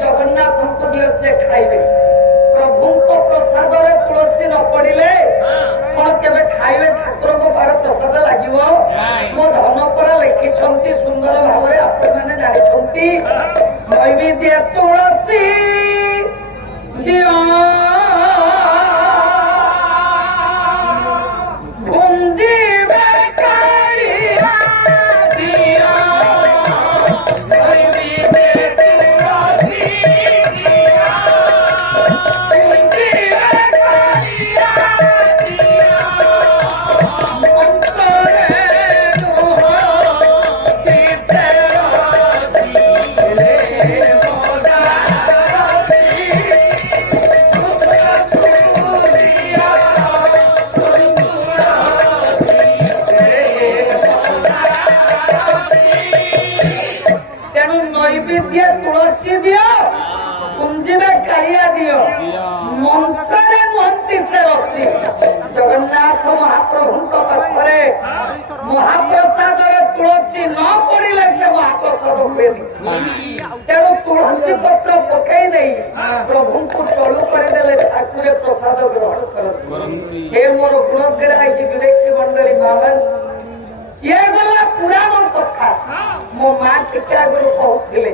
जगन्नाथ को दियो से खाइबे प्रभु को प्रसाद रे तुलसी न पड़िले कौन केबे खाइबे ठाकुर को बार प्रसाद लागिवो मो धन पर लिखिछंती सुंदर भाबरे आपण माने जानिछंती नैवेद्य तुलसी दियो तुलसी दियो कुंजीबे कालिया दियो मंत्रे महंती से रसी जगन्नाथ महाप्रभु पाखरे महाप्रसाद तुलसी न पड़िले से महाप्रसाद हुए तेणु तुलसी पत्र पकई दे प्रभु को चलू करदेले ठाकुर प्रसाद ग्रहण कर हे मोर गुणग्राही विवेक मंडली मामन ये गला पुराण कथा मो माँ टीका गुरु कहते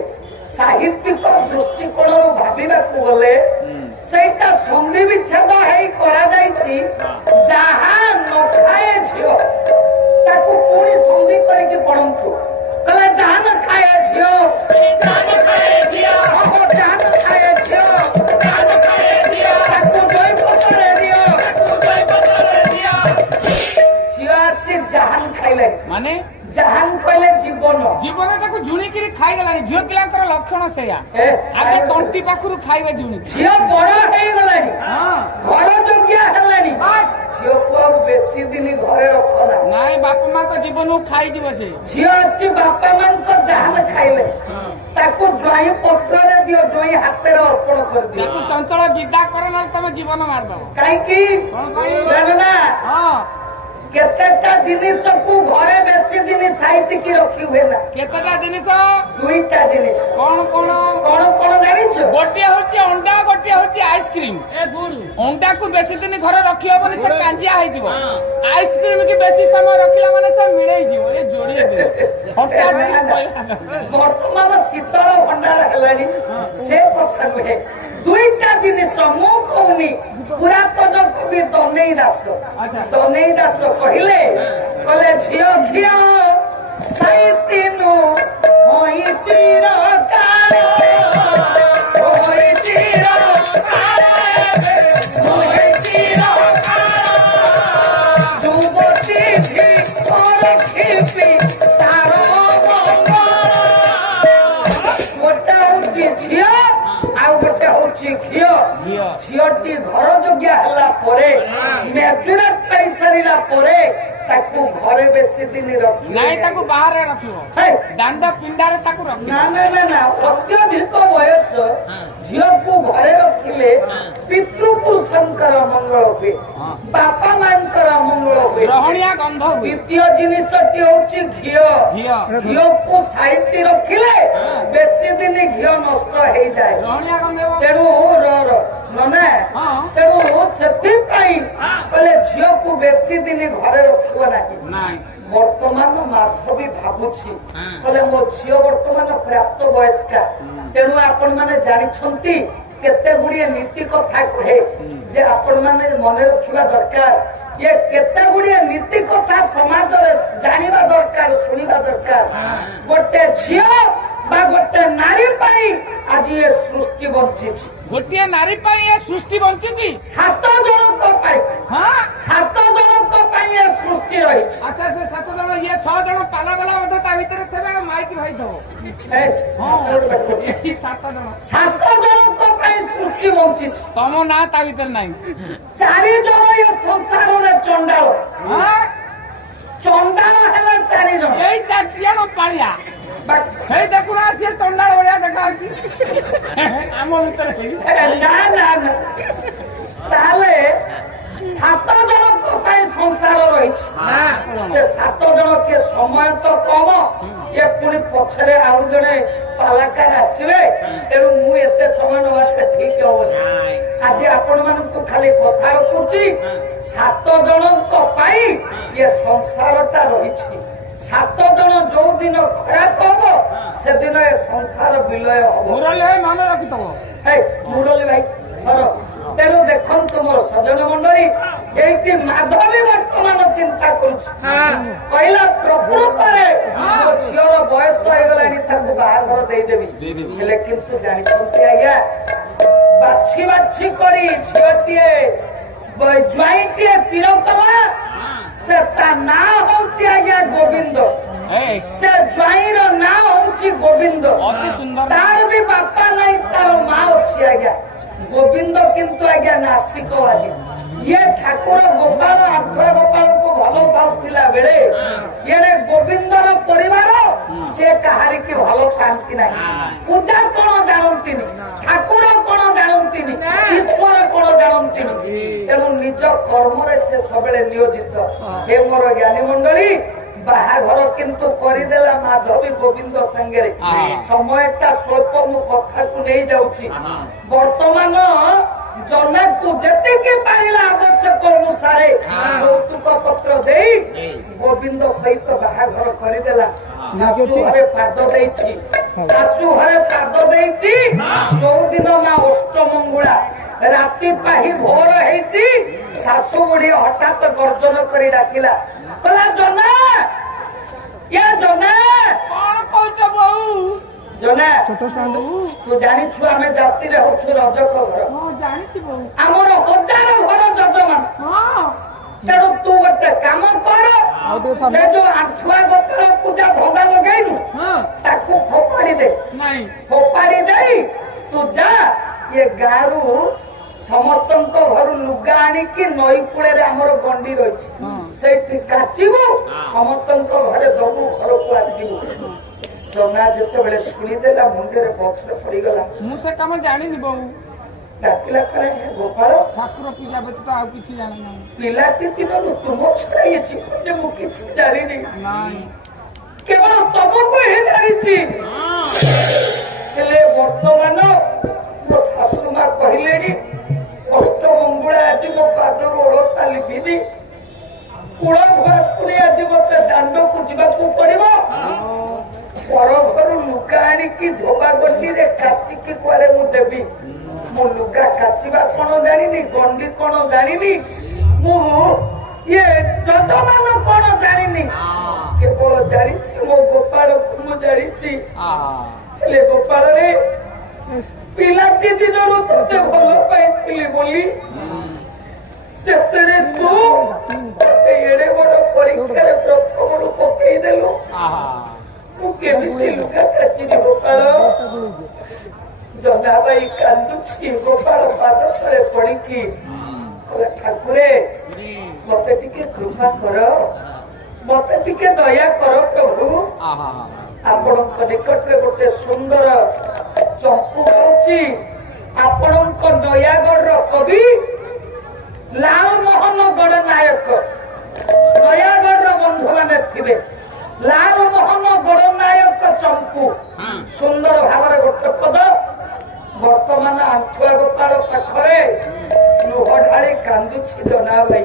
साहित्यिक दृष्टिकोण भाविबा गले सेटा संधि विच्छेद जहा न खाए झील ताकू पुणी संधि करके पढ़ंतु कले जहा न खाए झील जहान खाइले माने जहान कहले जीवन जीवन ताको जुणी करी खाइ गलानी झियो पिलाकर लक्षण सेया आगे तंटी पाखरु खाइबे जुणी झियो बड़ हेइ गलानी हां घर जोग्या हेलानी बस झियो को बेसी दिन घरे रखना नाइ बाप मां को जीवन खाइ जीव से झियो से बाप मां को जहान खाइले ताको ज्वाई पत्र रे दियो ज्वाई हाथे रे अर्पण कर दियो ताको चंचल विदा करन तमे जीवन मार दो काई की जानना हां केतेटा जिनिस को घरे बेसी दिन साइट की रखी हुए ना केतेटा जिनिस दुईटा जिनिस कोन कोन कोन कोन जानिछ गोटे होची अंडा गोटे होची आइसक्रीम ए गुड अंडा को बेसी दिन घरे रखी होबनी से कांजिया होई जीवो आइसक्रीम की बेसी समय रखिला माने से मिलई जीवो ए जोड़िए दे हटात वर्तमान शीतल भंडार हेलानी से कथा कहे दुईटा जिनिस मु कहूनी पुरातन कवि दनेई दास कहले कले झियो झियो साइतिनु होई चिरकाल होई चिरकाल होई चिरकाल जुबती झी और खिपी तारो गोटा होची झियो आउ गोटे होची घियो झियोटी घर जोग्या हला परे मैच्योरेट पाई सरीला परे ताकू घरे बेसी दिन रखी नाही ताकू बाहर रखियो दांडा पिंडारे ताकू रखियो ना ना ना ना अत्यधिक वयस झियो को घरे रखिले पितृपुरुषंकर मंगल हुए बापा मांकर मंगल हुए रहणिया गंध हुए द्वितीय जिनिसटी होची घियो घियो को साइति रखिले बेसी दिन घियो नष्ट हे जाय रहणिया गंध तेणु नना तेणु सेति पाई कले झियो को बेसी दिन घरे रखियो नाही वर्तमान माधवी भाबुछि कले मो झियो वर्तमान प्राप्त वयस्का तेणु आपण माने जानिछंती केते गुड़िए नीति कथा कहे जे आपण माने मने रखिबा दरकार ये केते गुड़िए नीति कथा समाज रे जानिबा दरकार सुनिबा दरकार गोटे झियो बा गोटे नारी पाई आज ये सृष्टि बंची गोटे नारी पाई ये सृष्टि बंची 7 जनक पाई हां 7 जनक पाई ये सृष्टि रही अच्छा से 7 जन ये 6 जन पाला वाला मत ता भीतर सेबे माइक भाई दो ए हां 7 जनक पाई सृष्टि बंची तम ना ता भीतर नाही 4 जन ये संसार रे चंडाल हां चंडाल हैला 4 जन एई चाटिया न पालिया हे देखुना से चंडाल बढिया देखा अछि आम भीतर ना ना ना ताले 7 जनक पाई संसार रही से 7 जन के समय तो कम ये पुणी पछरे आउ जने पालाकार आसवे तेणु मु ଆଜି ଆପଣମାନଙ୍କୁ ଖାଲି କଥା ରଖୁଛି 7 ଜଣଙ୍କ ପାଇଁ ଏ ସଂସାରଟା ରହିଛି। 7 ଜଣ ଯୋଉ ଦିନ ଖରାପ ହବ ସେଦିନ ଏ ସଂସାର ବିଲୟ ହବ। ମନେ ରଖିଥବ ମୁରଲି ଭାଇ ଧର। ତେଣୁ ଦେଖନ୍ତୁ ମୋର ସଜନ ମଣ୍ଡଳୀ, ଏଇଠି ମାଧବୀ ବର୍ତ୍ତମାନ ଚିନ୍ତା କରୁଛି, କହିଲା ପ୍ରକୃତରେ ମୋ ଝିଅର ବୟସ ହେଇଗଲାଣି, ତାକୁ ବାହାଘର ଦେଇଦେବି। ହେଲେ କିନ୍ତୁ ଜାଣିଛନ୍ତି ଆଜ୍ଞା, ବାଛି ବାଛି କରି ଝିଅଟିଏ ଜ୍ୱାଇଁଟିଏ ସ୍ଥିର କଲା। ସେ ତା ନାଁ ହଉଛି ଆଜ୍ଞା ଗୋବିନ୍ଦ। ସେ ଜ୍ୱାଇଁର ନାଁ ହଉଛି ଗୋବିନ୍ଦ। ତାର ବି ବାପା ନାହିଁ, ତାର ମା ଅଛି ଆଜ୍ଞା। ଗୋବିନ୍ଦ କିନ୍ତୁ ଆଜ୍ଞା ନାସ୍ତିକବାଦୀ। ଇଏ ଠାକୁର ଗୋପାଳ ଆଣ୍ଠୁଆ ଗୋପାଳଙ୍କୁ ଭଲ ପାଉଥିଲା ବେଳେ ଇଏ ଗୋବିନ୍ଦର ପରିବାର ସେ କାହାରିକି ଭଲ ପାଆନ୍ତି ନାହିଁ। ପୂଜା କଣ ଜାଣନ୍ତିନି, ଠାକୁର କଣ ଜାଣନ୍ତିନି, ଈଶ୍ୱର କଣ ଜାଣନ୍ତିନି। ତେଣୁ ନିଜ କର୍ମରେ ସେ ସବୁବେଳେ ନିୟୋଜିତ। ହେ ମୋର ଜ୍ଞାନୀ ମଣ୍ଡଳୀ, ବାହାଘର କିନ୍ତୁ କରିଦେଲା ମାଧବୀ ଗୋବିନ୍ଦ ସାଙ୍ଗରେ। ସମୟଟା ସ୍ୱଳ୍ପ, ମୁଁ କଥାକୁ ନେଇ ଯାଉଛି। ବର୍ତ୍ତମାନ ଜନାକୁ ଯେତିକି ପାରିଲା ଆବଶ୍ୟକ ଅନୁସାରେ ଯୌତୁକ ପତ୍ର ଦେଇ ଗୋବିନ୍ଦ ସହିତ ବାହାଘର କରିଦେଲା। ଶାଶୁ ଘରେ ପାଦ ଦେଇଛି, ଶାଶୁ ଘରେ ପାଦ ଦେଇଛି। ଯୋଉଦିନ ମା ଅଷ୍ଟମଙ୍ଗୁଳା ରାତି ପାହି ଭୋର ହେଇଛି, ଶାଶୁ ବୁଢୀ ହଠାତ୍ ଗର୍ଜନ କରି ଡାକିଲା, କହିଲା ଜନା, ୟା ଜନା। କଣ କହୁଛ ବୋଉ? ଜନା, ତୁ ଜାଣିଛୁ ଆମେ ଜାତିରେ ହଉଛୁ ରଜକ ଘର। ଜାଣିଛି ବୋଉ, ଆମର 1000 ଘର ଯଜମାନ। ତେଣୁ ତୁ ଗୋଟେ କାମ କର, ସେ ଯୋଉ ଆଣ୍ଠୁଆ ଗୋପାଳ ପୂଜା ଧନ୍ଦା ଲଗେଇନୁ ତାକୁ ଫୋପାଡି ଦେ। ଫୋପାଡି ଦେଇ ତୁ ଯା, ଏ ଗାଁରୁ ସମସ୍ତଙ୍କ ଘରୁ ଲୁଗା ଆଣିକି ନଈ କୂଳରେ ଆମର ଗଣ୍ଡି ରହିଛି, ସେଇଠି କାଚିବୁ, ସମସ୍ତଙ୍କ ଘରେ ଦବୁ, ଘରକୁ ଆସିବୁ। ଜନା ଯେତେବେଳେ ଶୁଣିଦେଲା ମୁଣ୍ଡରେ ବଜ୍ର ପଡିଗଲା। ମୁଁ ସେ କାମ ଜାଣିନି ବୋଉ। ଡାକିଲା କରେ, ଗୋପାଳ, ଠାକୁର ପୂଜା ବ୍ୟତୀତ ଆଉ କିଛି ଜାଣିନାହିଁ। ପିଲାଟି ଦିନରୁ ତୁମ ଛଡା ଏ ଜୀବନରେ ମୁଁ କିଛି ଜାଣିନି, କେବଳ ତମକୁ ହିଁ ଜାଣିଛି। ହେଲେ ବର୍ତ୍ତମାନ ମୋ ଶାଶୁ ମା କହିଲେଣି, ଅଷ୍ଟମଙ୍ଗୁଳା ଆଜି ମୋ ପାଦରୁ ଅଳତା ଲିଭିନି, କୁଳ ଘୁଆ ଶୁଣି ଆଜି ମତେ ଦାଣ୍ଡକୁ ଯିବାକୁ ପଡିବ। ପର ଘରୁ ଲୁଗା ଆଣିକି ଧୋବା ଗଣ୍ଡିରେ କାଚିକି କୁଆଡେ ମୁଁ ଦେବି? ମୁଁ ଲୁଗା କାଚିବା କଣ ଜାଣିନି, ଗଣ୍ଡି କଣ ଜାଣିନି, ମୁଁ ଇଏ ଯଜମାନ କଣ ଜାଣିନି। କେବଳ ଜାଣିଛି ମୋ ଗୋପାଳକୁ ମୁଁ ଜାଣିଛି। ହେଲେ ଗୋପାଳରେ ପିଲାଟି ଦିନରୁ ତତେ ଭଲ ପାଇଥିଲି ବୋଲି ଶେଷରେ ତୁ ତତେ ଏଡେ ବଡ ପରୀକ୍ଷାରେ ପ୍ରଥମରୁ ପକେଇଦେଲୁ। ମୁଁ କେମିତି ଲୁଗା କାଚିବି ଗୋପାଳ? ଜନାବାଇ କାନ୍ଦୁଛି ଗୋପାଳ ପାଦ ତଳେ ପଡିକି। ଠାକୁରେ, ମତେ ଟିକେ କୃପା କର, ମତେ ଟିକେ ଦୟା କର ପ୍ରଭୁ। ଆପଣଙ୍କ ନିକଟରେ ଗୋଟେ ସୁନ୍ଦର ଚମ୍ପୁ ହଉଛି। ଆପଣଙ୍କ ନୟାଗଡ଼ର କବି ଲାଲ ମୋହନ ଗଡ଼ନାୟକ, ନୟାଗଡ଼ର ବନ୍ଧୁମାନେ ଥିବେ। ଲାଲ ମୋହନ ଗଡ଼ନାୟକ ଚମ୍ପୁ ସୁନ୍ଦର ଭାବରେ ଗୋଟେ ପଦ। ବର୍ତ୍ତମାନ ଆଣ୍ଠୁଆ ଗୋପାଳ ପାଖରେ ଲୁହ ଢାଳି କାନ୍ଦୁଛି ଜନାବାଇ।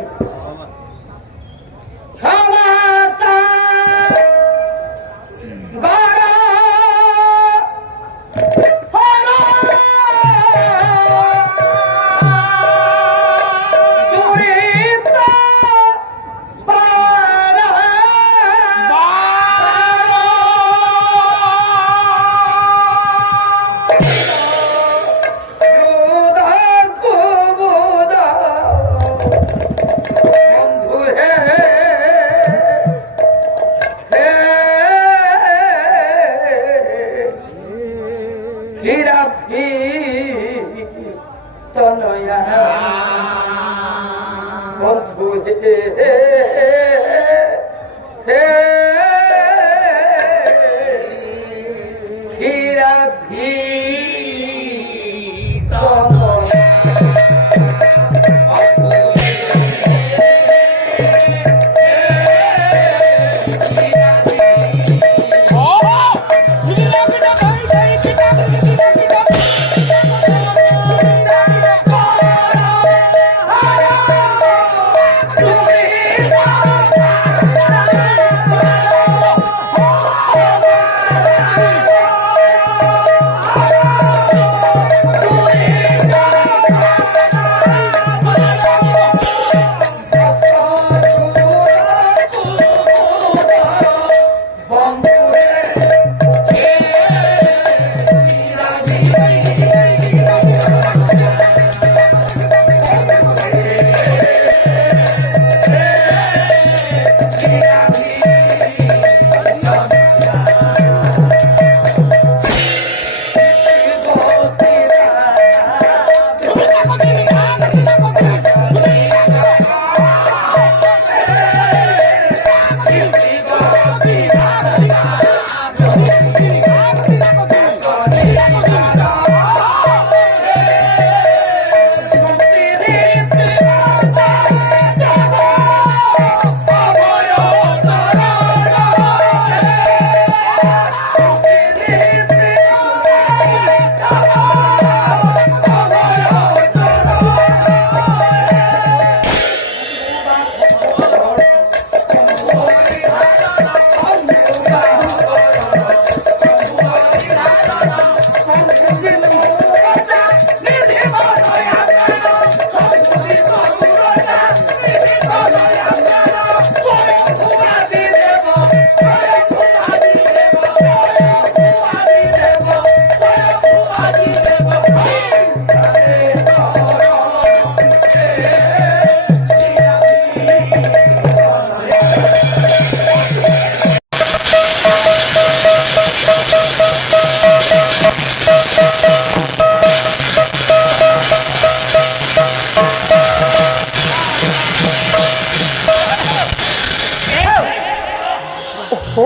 ओ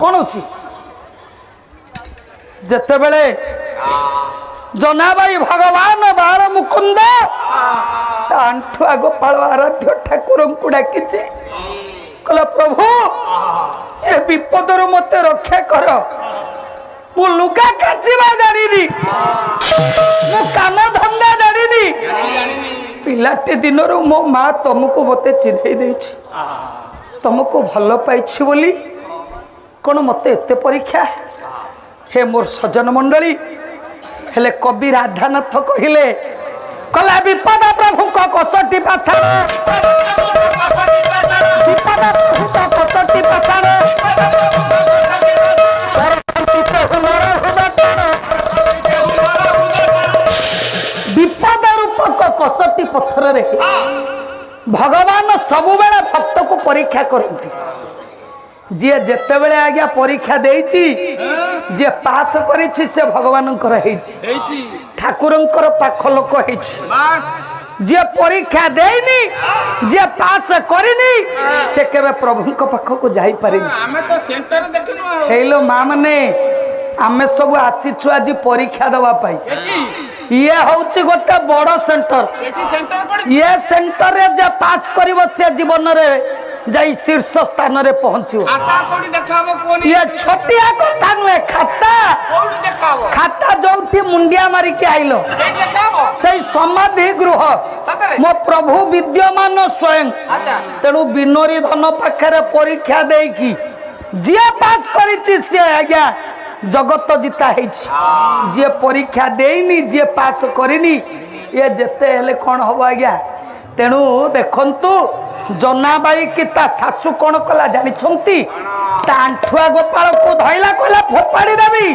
कौन होची जते बेले जनाबाई भगवान बाल मुकुंद आंठुआ गोपाल आराध्य ठाकुर को डाकी कहला प्रभु ये विपदर मत रक्षा कर मु लुगा काचिबा जानिनी मु काम धंदा जानिनी पिलाटे दिनर मो माँ तुमको मते चिन्हई देछि तुमको भल पाइछि बोली कौन मते एते परीक्षा हे मोर सज्जन मंडली हेले कवि राधानाथ कहिले कला विपद प्रभु को कसटी पासार विपद प्रभु को कसटी पासार विपद रूपक कसटी पत्थर रे भगवान सबु बेला भक्त को परीक्षा करती जी जेते बेले आज्ञा परीक्षा देइछि जे पास करिछि से भगवानंकर हेछि ठाकुरंकर पाख लोक हेछि जे परीक्षा देइनी जे पास करिनी से केबे प्रभुंक पाख को जाई पारिनी आमे तो सेंटर देखिनु हेलो मां माने आमे सब आसीछु आज परीक्षा दवा पाई ये होछि गोटे बड़ सेंटर ये सेंटर रे जे पास करिवो से जीवन रे जाई शीर्ष स्थान रे पहुंचियो ये छोटिया कथा नुए खाता खाता जोठी मुंडिया मारी के आइलो सही समाधि गृह मो प्रभु विद्यमान स्वयं तेणु बिनोरी धन पाखरे परीक्षा देकी जे पास करिछि से आज्ञा जगत जीता है जे परीक्षा देनी जे पास करनी ये जेते हेले कौन हम आज्ञा तेणु देखंतु जनाबाई की ता सासू कौन कला जानी ता आंठुआ गोपाल को धैला कहला फोपाड़ी देवी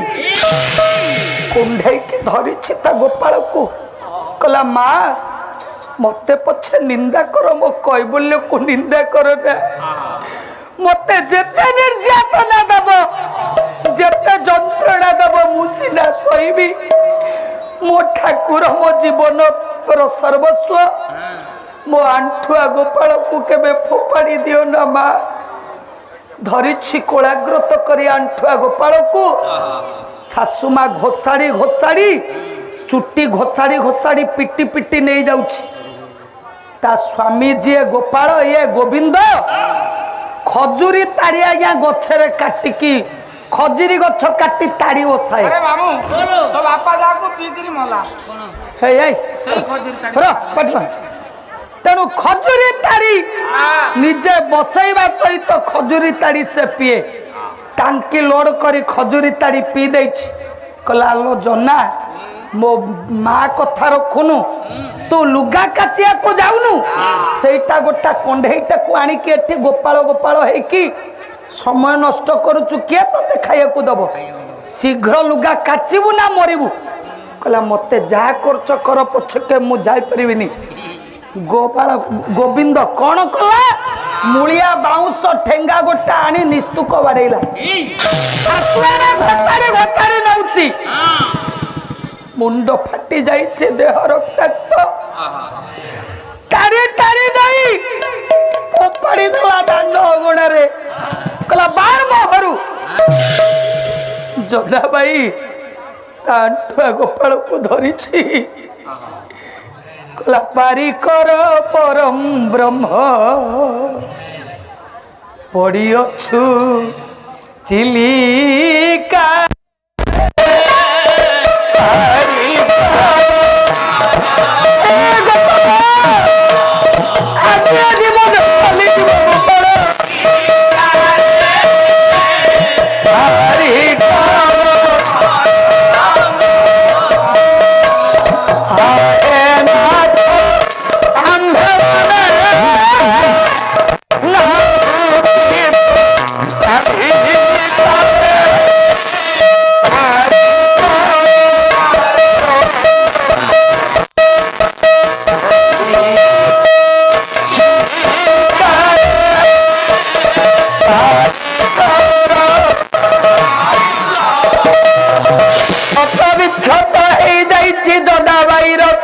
कुंढई की धरी ता गोपाल को कहला माँ मते पछे निंदा कर मो कैबल्य को निंदा कर ना मते जेते निर्यातना दब जेते जंत्रणा दब मुसिना सहीबी मो ठाकुर मो जीवन सर्वस्व मो आंठुआ गोपाल को केबे फोपाड़ी दियो ना माँ धरिछि कोलाग्रत करी आंठुआ गोपाल को सासु माँ घोषाड़ी घोषाड़ी चुट्टी घोषाड़ी घोषाड़ी पिटी पिटी नहीं जाउछि ता स्वामी जी गोपाल ये गोविंद खजुरी ताड़ी आज्ञा गछरे काटिकी खजुरी गछ काटी ताड़ी ओसाए अरे मामू तो बापा जाको पीकरी मला हे हे सही खजुरी ताड़ी रो पटवा तेणु खजुरी ताड़ी निजे बसैबा सहित खजुरी ताड़ी से पिए टांकी लोड करी खजुरी ताड़ी पी देछि कहला लो जना मो माँ कथा रखुनु तू लुगा काचिया को जाउनु सेटा गोटा कंढेईटा को आनी के एठी गोपाल गोपाल हे की समय नष्ट करूचु के तते खाइया को दबो शीघ्र लुगा काचिबू ना मरिबू कहला मते जा करछ कर पछके मु जाई परिबिनी गोपाल गोविंद कौन कला मुलिया बाउंस ठेंगा गोटा आनी निस्तुक बाड़ेला घसाड़ी घसाड़ी नौची मुंड फाटी जाइछे देह रक्ताक्त टारी टारी नहीं फोपाड़ी देला दांड अगणा रे कहला बार मोहरु जना भाई तांठुआ गोपाल को धरिछि कहला पारी कर परम ब्रह्म पड़ी अछु चिलिका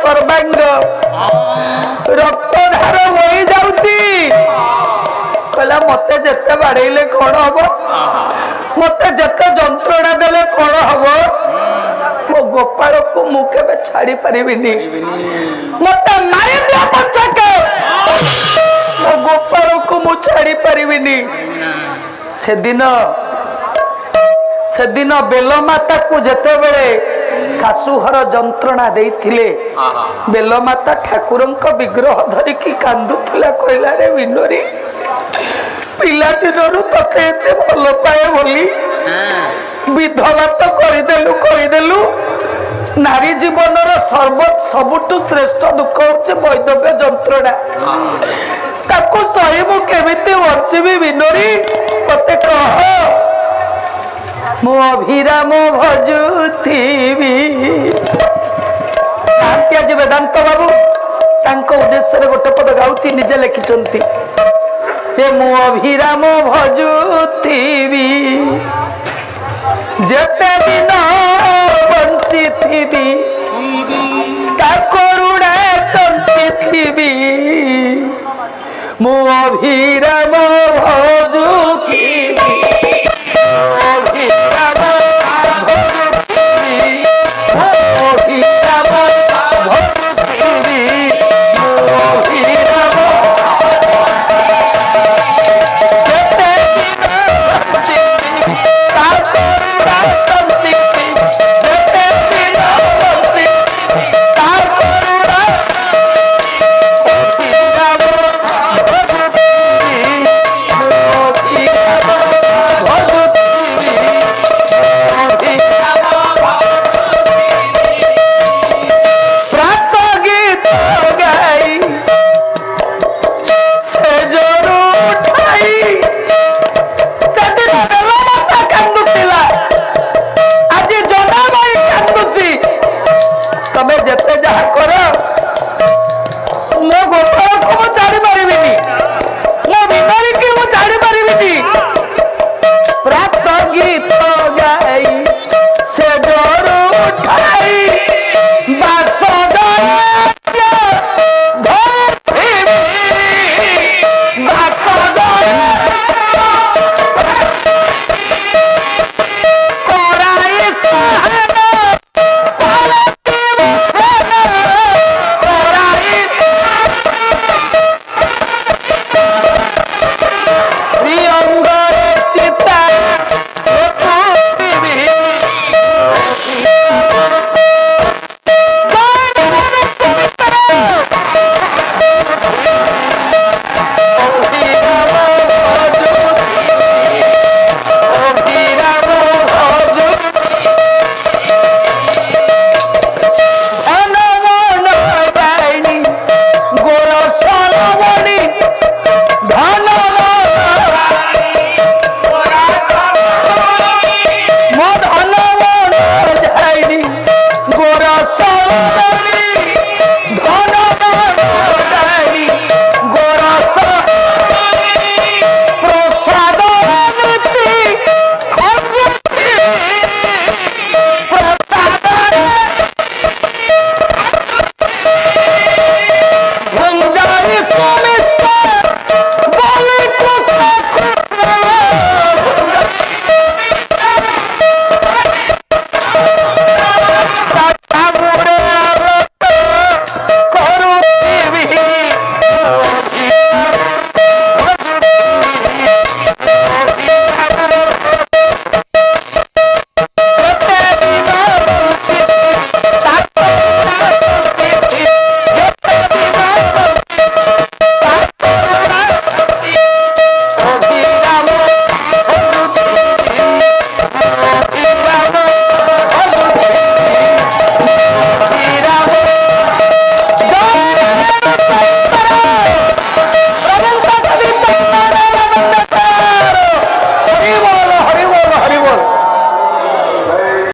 सर्वांग रक्तधार हो जाउची कहला मते जेते बाड़ेले कौन हम मते जेते जंत्रणा देले कौन हम मो गोपाल को मु केबे छाड़ी परिबिनी मते मारी दिया पछके मो गोपाल को मु छाड़ी परिबिनी सेदिन बेलमाता को जेते बेले शाशुघर जंत्रणा देइथिले बेलमाता ठाकुरंक विग्रह धरिकी कांदुथिला कहला रे विनोरी पिला दिनरु तते एते भल पाए बोली विधवा तो करिदेलु नारी जीवनर सबुठु श्रेष्ठ दुख होचे वैधव्य जंत्रणा ताकू सही मु केमिति बचिबी विनोरी तते कह मो अभिराम भजुथिबी आज वेदांत बाबू तांको उद्देश्य गोटे पद गाउची निजे लिखिचंती हे मो अभिराम भजुथिबी जेते दिन बंचिथिबी ता करुणा संचिथिबी मो अभिराम भजुथिबी coração